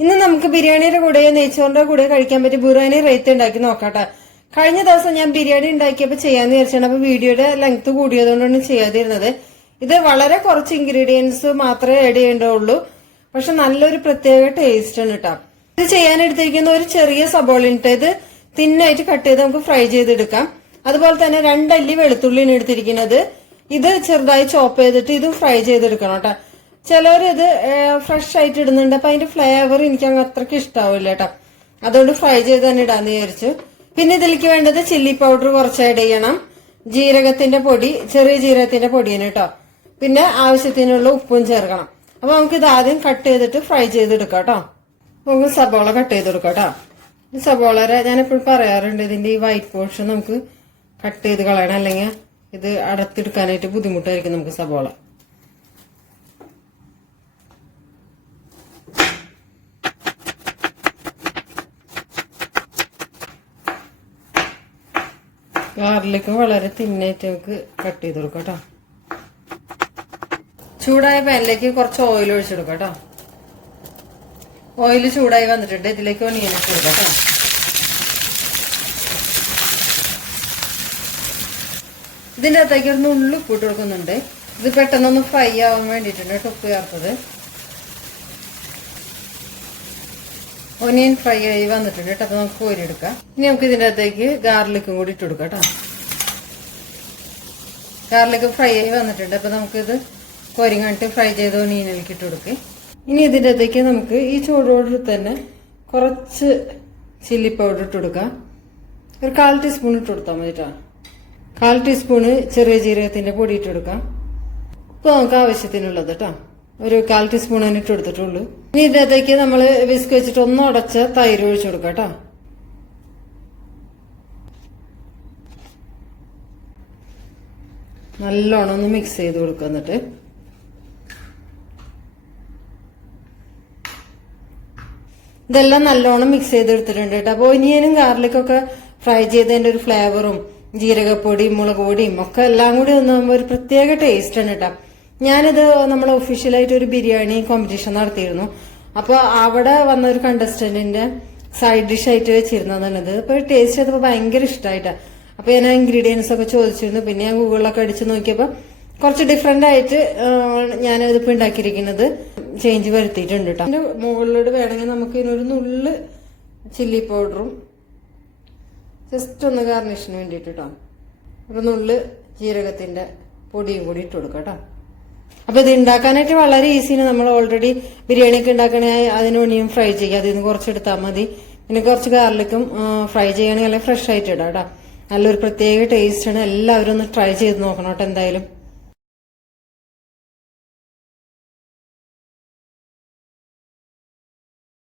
ഇന്ന് നമുക്ക് ബിരിയാണിയുടെ കൂടെയോ നെയ്ച്ചോറിന്റെ കൂടെയോ കഴിക്കാൻ പറ്റിയ ബിരിയാണി റേറ്റ് ഉണ്ടാക്കി നോക്കാട്ടെ. കഴിഞ്ഞ ദിവസം ഞാൻ ബിരിയാണി ഉണ്ടാക്കിയപ്പോൾ ചെയ്യാന്ന് വിചാരിച്ചാണ് അപ്പൊ വീഡിയോയുടെ ലെങ്ത് കൂടിയതുകൊണ്ടാണ് ചെയ്യാതിരുന്നത്. ഇത് വളരെ കുറച്ച് ഇൻഗ്രീഡിയൻസ് മാത്രമേ ആഡ് ചെയ്യേണ്ടതുള്ളൂ. പക്ഷെ നല്ലൊരു പ്രത്യേക ടേസ്റ്റ് ആണ് കേട്ടോ ഇത് ചെയ്യാൻ എടുത്തിരിക്കുന്ന ഒരു ചെറിയ സബോളിട്ട് ഇത് തിന്നായിട്ട് കട്ട് ചെയ്ത് നമുക്ക് ഫ്രൈ ചെയ്തെടുക്കാം. അതുപോലെ തന്നെ രണ്ടല്ലി വെളുത്തുള്ളിയാണ് എടുത്തിരിക്കുന്നത്. ഇത് ചെറുതായി ചോപ്പ് ചെയ്തിട്ട് ഇതും ഫ്രൈ ചെയ്തെടുക്കണം കേട്ടോ ചിലവർ ഇത് ഫ്രഷ് ആയിട്ട് ഇടുന്നുണ്ട്. അപ്പൊ അതിന്റെ ഫ്ലേവർ എനിക്ക് അങ്ങ് അത്രയ്ക്ക് ഇഷ്ടാവില്ല കേട്ടോ അതുകൊണ്ട് ഫ്രൈ ചെയ്ത് തന്നെ ഇടാന്ന് വിചാരിച്ചു. പിന്നെ ഇതിലേക്ക് വേണ്ടത് ചില്ലി പൗഡർ കുറച്ച് ആഡ് ചെയ്യണം. ജീരകത്തിന്റെ പൊടി ചെറിയ ജീരകത്തിന്റെ പൊടിയാണ് കേട്ടോ പിന്നെ ആവശ്യത്തിനുള്ള ഉപ്പും ചേർക്കണം. അപ്പൊ നമുക്ക് ഇത് ആദ്യം കട്ട് ചെയ്തിട്ട് ഫ്രൈ ചെയ്തെടുക്കാം കേട്ടോ നമുക്ക് സബോള കട്ട് ചെയ്തെടുക്കാം കേട്ടോ സബോള ഞാൻ എപ്പോഴും പറയാറുണ്ട് ഇതിന്റെ ഈ വൈറ്റ് പോർഷൻ നമുക്ക് കട്ട് ചെയ്ത് കളയണം. അല്ലെങ്കിൽ ഇത് അടത്തെടുക്കാനായിട്ട് ബുദ്ധിമുട്ടായിരിക്കും നമുക്ക് സബോള. ഗാർലിക്ക് വളരെ തിന്നായിട്ട് നമുക്ക് കട്ട് ചെയ്ത് കൊടുക്കാം കേട്ടോ ചൂടായ പാനിലേക്ക് കുറച്ച് ഓയിൽ ഒഴിച്ചെടുക്കാം കേട്ടോ ഓയിൽ ചൂടായി വന്നിട്ടുണ്ട്. ഇതിലേക്ക് ഒനിയൻ ഇട്ട് കൊടുക്കാം കേട്ടോ ഇതിന്റെ അകത്തേക്ക് ഒരു നുള്ളു കൊടുക്കുന്നുണ്ട്. ഇത് പെട്ടെന്നൊന്ന് ഫ്രൈ ആവാൻ വേണ്ടിയിട്ടുണ്ട് കേട്ടോ ഉപ്പ് ചേർത്തത്. ഒനിയൻ ഫ്രൈ ആയി വന്നിട്ടുണ്ട് കേട്ടോ. അപ്പൊ നമുക്ക് കോരിയെടുക്കാം. ഇനി നമുക്ക് ഇതിന്റെ അകത്തേക്ക് ഗാർലിക്കും കൂടി ഇട്ട് കൊടുക്കാം കേട്ടോ. ഗാർലിക്ക് ഫ്രൈ ആയി വന്നിട്ടുണ്ട്. അപ്പൊ നമുക്കിത് കോരിങ്ങാട്ട് ഫ്രൈ ചെയ്ത് ഒനിയനിലേക്ക് ഇട്ട് കൊടുക്കുക ഇനി ഇതിന്റെ അകത്തേക്ക് നമുക്ക് ഈ ചൂടോട് തന്നെ കുറച്ച് ചില്ലി പൗഡർ ഇട്ട് കൊടുക്കാം. ഒരു കാൽ ടീസ്പൂൺ ഇട്ട് കൊടുത്താൽ മതി കേട്ടോ. കാൽ ടീസ്പൂണ് ചെറിയ ജീരകത്തിന്റെ പൊടി ഇട്ട് കൊടുക്കാം. ഉപ്പ് നമുക്ക് ആവശ്യത്തിനുള്ളത് കേട്ടോ. ഒരു കാൽ ടീസ്പൂൺ തന്നെ ഇട്ട് കൊടുത്തിട്ടുള്ളൂ. ഇനി ഇതിനകത്തേക്ക് നമ്മൾ വിസ്ക് വെച്ചിട്ട് ഒന്ന് ഉടച്ച തൈര് ഒഴിച്ചു കൊടുക്കാം കേട്ടോ. നല്ലോണം ഒന്ന് മിക്സ് ചെയ്ത് കൊടുക്കുക എന്നിട്ട്. ഇതെല്ലാം നല്ലോണം മിക്സ് ചെയ്തെടുത്തിട്ടുണ്ട് കേട്ടോ. അപ്പോൾ ഒനിയനും ഗാർലിക്കൊക്കെ ഫ്രൈ ചെയ്തതിന്റെ ഒരു ഫ്ലേവറും ജീരകപ്പൊടിയും മുളക് പൊടിയും ഒക്കെ എല്ലാം കൂടി ഒന്ന് ഒരു പ്രത്യേക ടേസ്റ്റ് ആണ് കേട്ടോ. ഞാനിത് നമ്മൾ ഒഫീഷ്യലായിട്ട് ഒരു ബിരിയാണി കോമ്പറ്റീഷൻ നടത്തിയിരുന്നു. അപ്പോൾ അവിടെ വന്ന ഒരു കണ്ടസ്റ്റന്റിന്റെ സൈഡ് ഡിഷ് ആയിട്ട് ഇത് അപ്പോൾ ടേസ്റ്റ് ചെയ്തപ്പോൾ ഭയങ്കര ഇഷ്ടമായിട്ടാ അപ്പൊ ഞാൻ ഇൻഗ്രീഡിയൻസ് ഒക്കെ ചോദിച്ചിരുന്നു. പിന്നെ ഞാൻ ഗൂഗിളിലൊക്കെ അടിച്ച് നോക്കിയപ്പോൾ കുറച്ച് ഡിഫറെന്റ് ആയിട്ട് ഞാൻ ഇതിപ്പോ ഉണ്ടാക്കിയിരിക്കുന്നത് ചേഞ്ച് വരുത്തിയിട്ടുണ്ട് കേട്ടോ അതിന്റെ മുകളിലോട് വേണമെങ്കിൽ നമുക്ക് ഇതിനൊരു നുള്ള് ചില്ലി പൗഡറും ജസ്റ്റ് ഒന്ന് ഗാർണിഷിന് വേണ്ടിയിട്ട് കേട്ടോ ഒരു നുള്ള് ജീരകത്തിന്റെ പൊടിയും കൂടി ഇട്ട് കൊടുക്കാം കേട്ടോ അപ്പൊ ഇത് ഉണ്ടാക്കാനായിട്ട് വളരെ ഈസിയാണ്. നമ്മൾ ഓൾറെഡി ബിരിയാണി ഒക്കെ ഉണ്ടാക്കണേ അതിന് ഒണിയും ഫ്രൈ ചെയ്യുക. അതിൽ നിന്ന് കുറച്ച് എടുത്താൽ മതി. പിന്നെ കുറച്ച് ഗാർലിക്കും ഫ്രൈ ചെയ്യുകയാണെങ്കിൽ നല്ല ഫ്രഷ് ആയിട്ട് ഇടാം കേട്ടോ. നല്ലൊരു പ്രത്യേക ടേസ്റ്റ് ആണ്. എല്ലാവരും ഒന്ന് ട്രൈ ചെയ്ത് നോക്കണം കേട്ടോ എന്തായാലും.